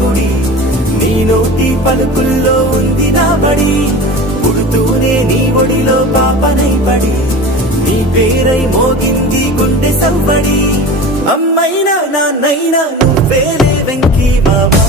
గుడి నీ నోటి పలుకుల్లో ఉంది నా బడి పుడుతూనే నీ ఒడిలో పాపనై పడి నీ పేరై మోగింది గుండె సవ్వడి అమ్మైనా నాన్నైనా నువ్వేలే వెంకీ మామా